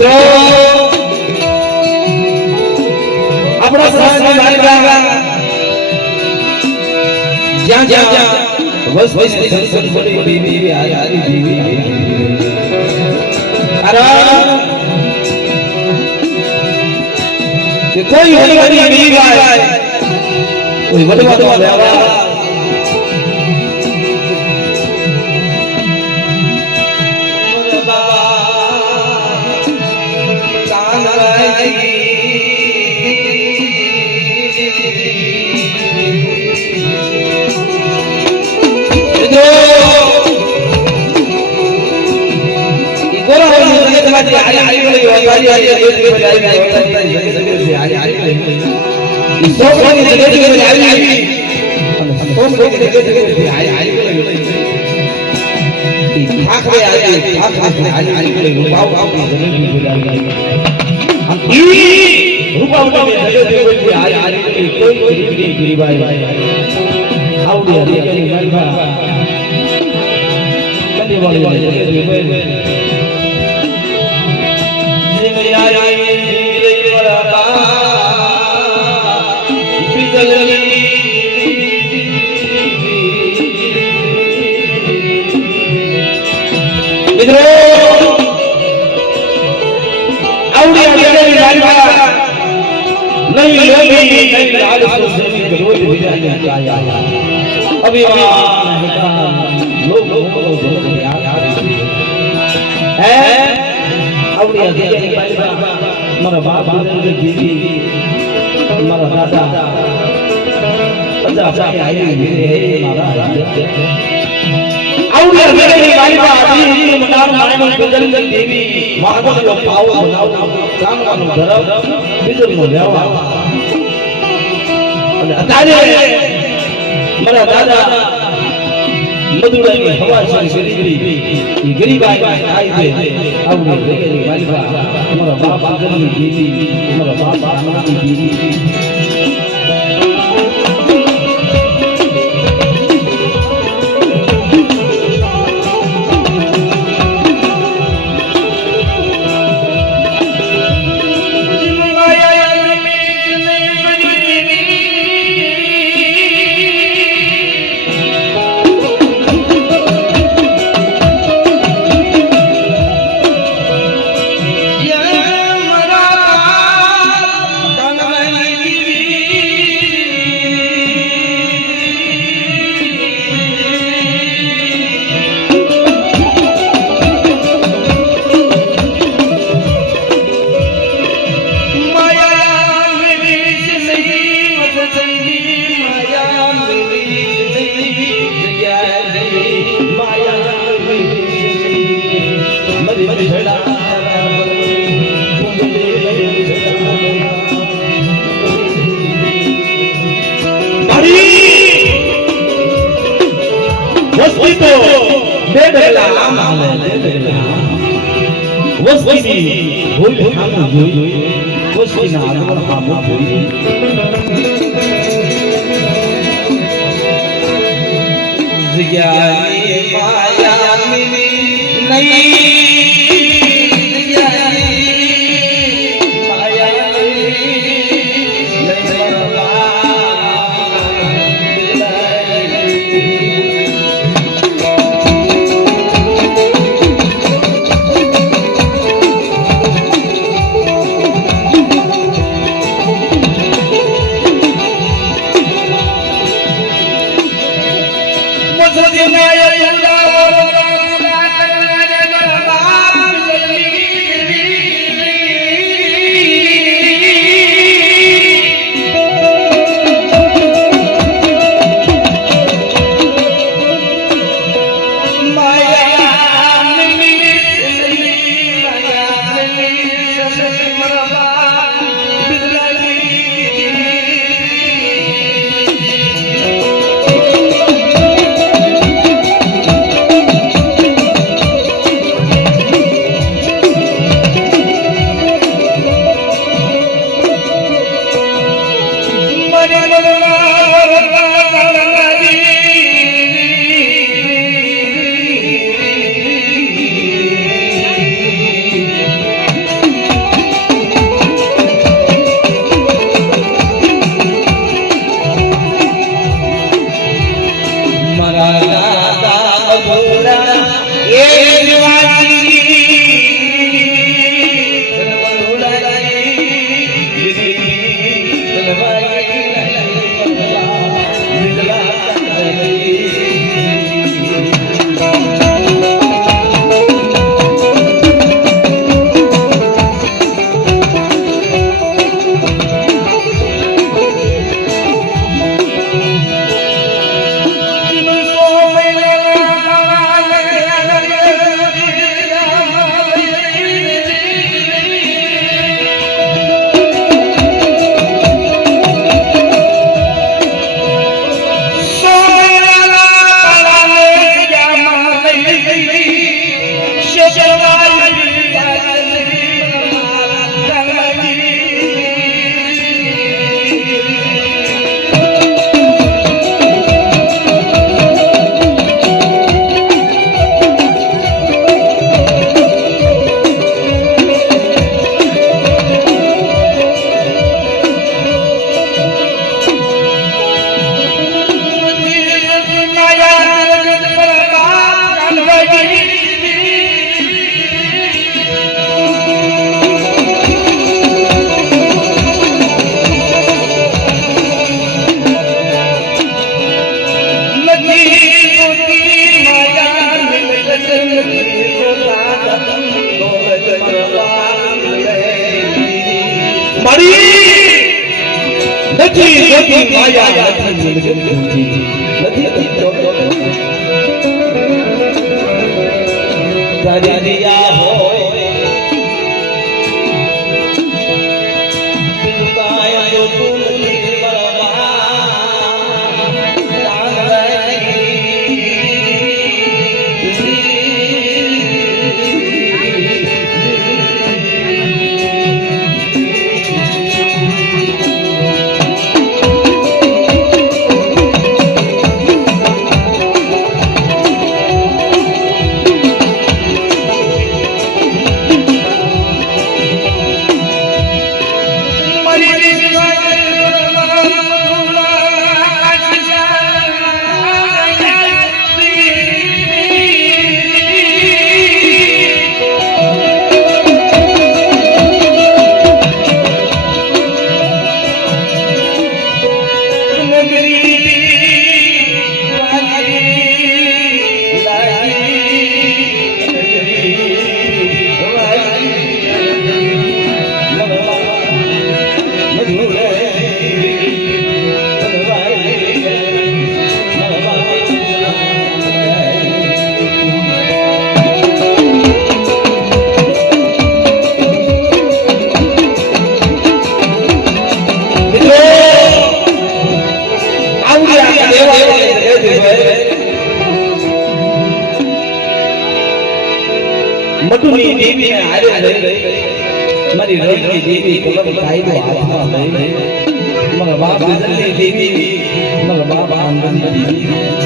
મિત્રો આપણા સમાજની માલિકા જ્યાં જ્યાં વસ્તી સંસદ બડી દેવી આરી દેવી કે કોઈ હલવાની નહીં ગાય કોઈ વડવા લેવા મધુરાની હવા છે ગરીબી ગરીબાઈ આવી છે આવડી ગરીબી વાલીબા તમારા બાપ આગળની દીદી તમારા બાપ આગળની દીદી મારી નથી નથી માયા નથી દરિયા હોય કાયા તું નથી મટુની દેવી હારે લઈ મારી રણની દેવી કલમ કાયદો હાથમાં લઈ મારા બાપ જલ્દી દેવી મારા બાપ આનંદની દેવી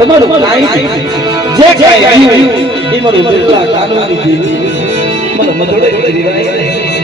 તમારું કાઈ જે કાઈ આવ્યું એ મારું બિરલા કાનૂની દેવી મને મધુડે કરી રહી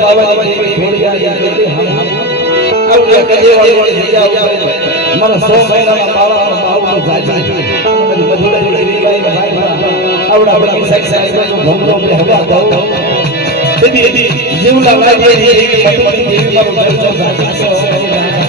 બાવાની દેવી થોડી આવી આવડે કદે વાળી જગ્યા ઉપર મારા 100 મહિનાના બાવાનો બાવનો જાજી મધુરા દેવી ભાઈ આવડા બકી સાક્ષાત ભંગો કે હવા દો દેવી જીવલા લાગે દેવી દેવી મારો ઘરનો જાજી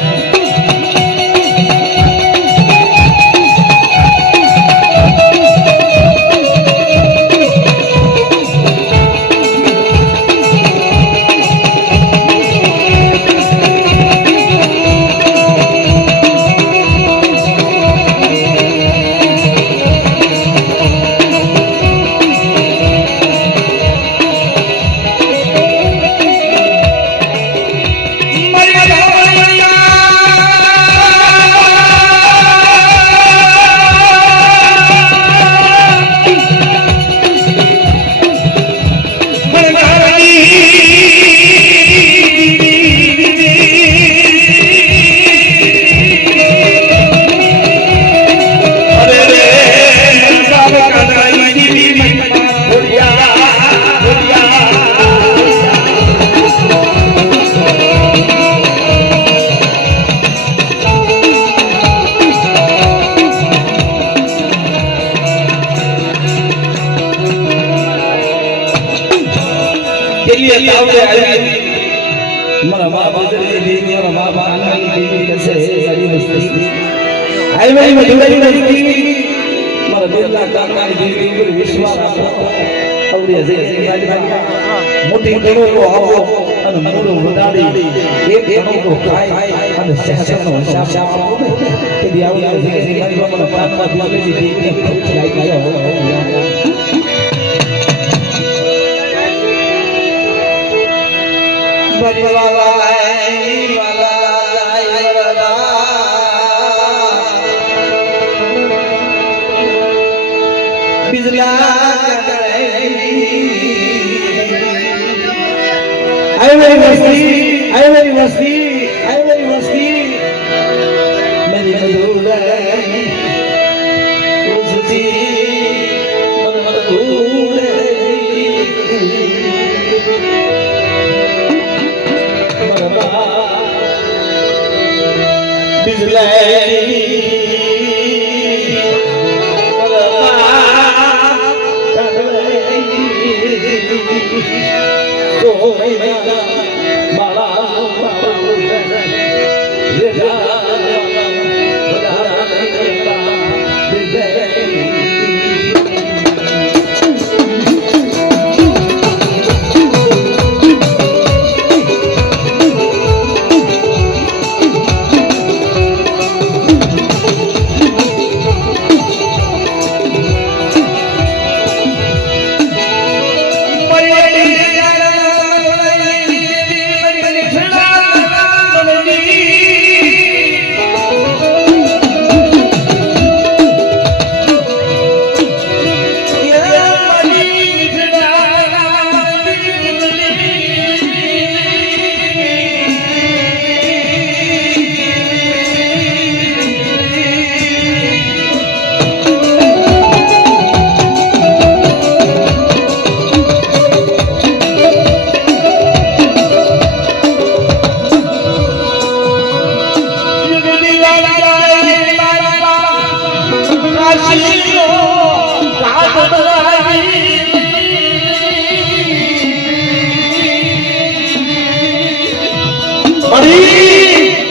મારા બાબા દેવી મારા બાબા આનંદ દેવી કસે સારી વસ્તી આઈ ભાઈ મધુરાઈ દેવી મારા બેલા કાકાની દેવી ઉપર વિશ્વાસ આપો આવડે છે મોટી ગણો આવો અને મૂળો વધાડી એક ગણો ખાય અને સહસનો હિસાબ આપો કે દી આવડે છે મારી બાબાના પાનમાં દીધી દેવી ગાય ગાય હો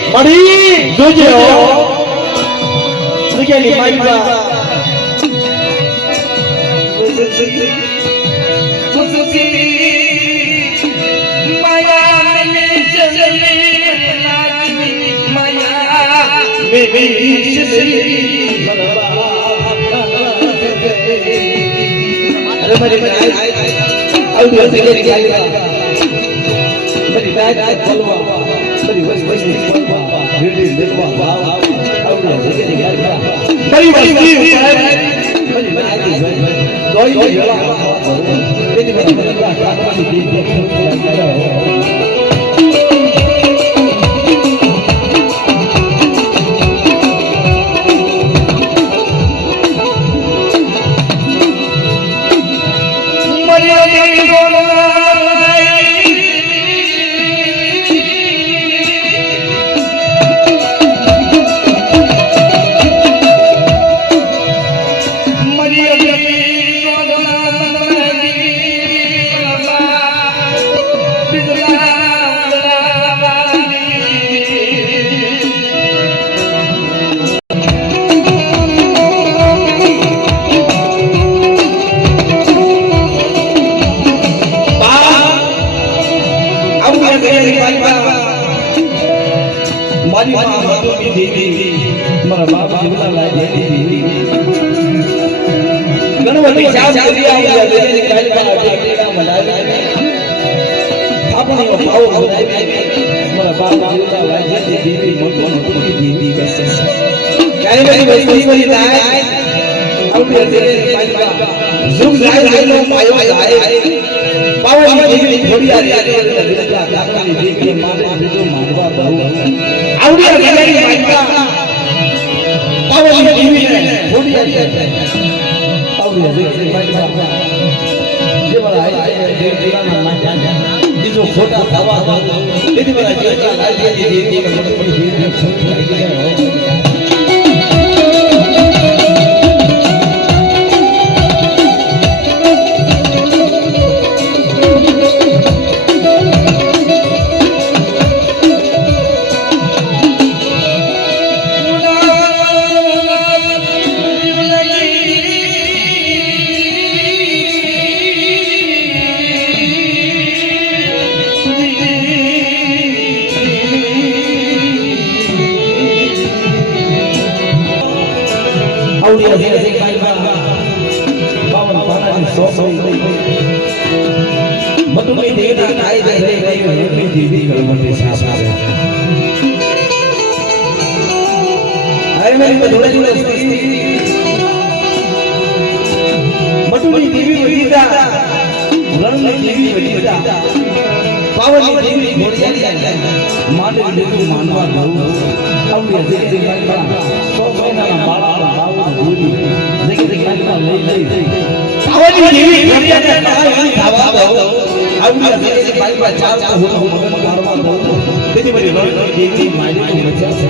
Mari, jojo. Sekali main ba. Maya મારી માં મધુની દેવી મારા બાપ જીવલા લાગે દેવી ગણપતિ સાહેબ કરી આવ્યા દેવી કાલકા ટેકડા મલાવી આપણો ભાવ બોલાવી મારા બાપ જીવલા લાગે દેવી મોટો દેવી બેસે કાઈ બધી વસ્તુ બની થાય આવડે કાલકા સુખ જાય નો પાયો જાય પાવાની દેવી થોડી આ દિલકા કાકની દેવી મારે બીજો માનવા બહુ આવડી ગઈ માનવા પાવાની દેવી ને થોડી આ આવડી ગઈ માનવા જેવા આય દેવીના માજા બીજો ખોટા થવા દો તેથી મારા જેવા લાગે દેવી કે મોટી દેવી ખોટી લાગી જાય મધુની દેવી કાઈ દે રે મધુની દેવી ગણપતિ સાસા આય મેરી જોડે જોડે મધુની દેવી વજીતા રણની દેવી વજીતા પાવની દેવી ઘોડિયાની માનવ દેવી માનવા દઉં આવડી જે કાઈ સો મહિનાના બાળા બાવું ભૂલી જે કાઈ લઈ પાવની દેવી ઘોડિયાને ખાવા દઉં આવડી જે કાઈ ચાલ તો હું મગન મારવા દઉં તેથી બધી રણની દેવી મારી મજા છે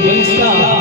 Krishna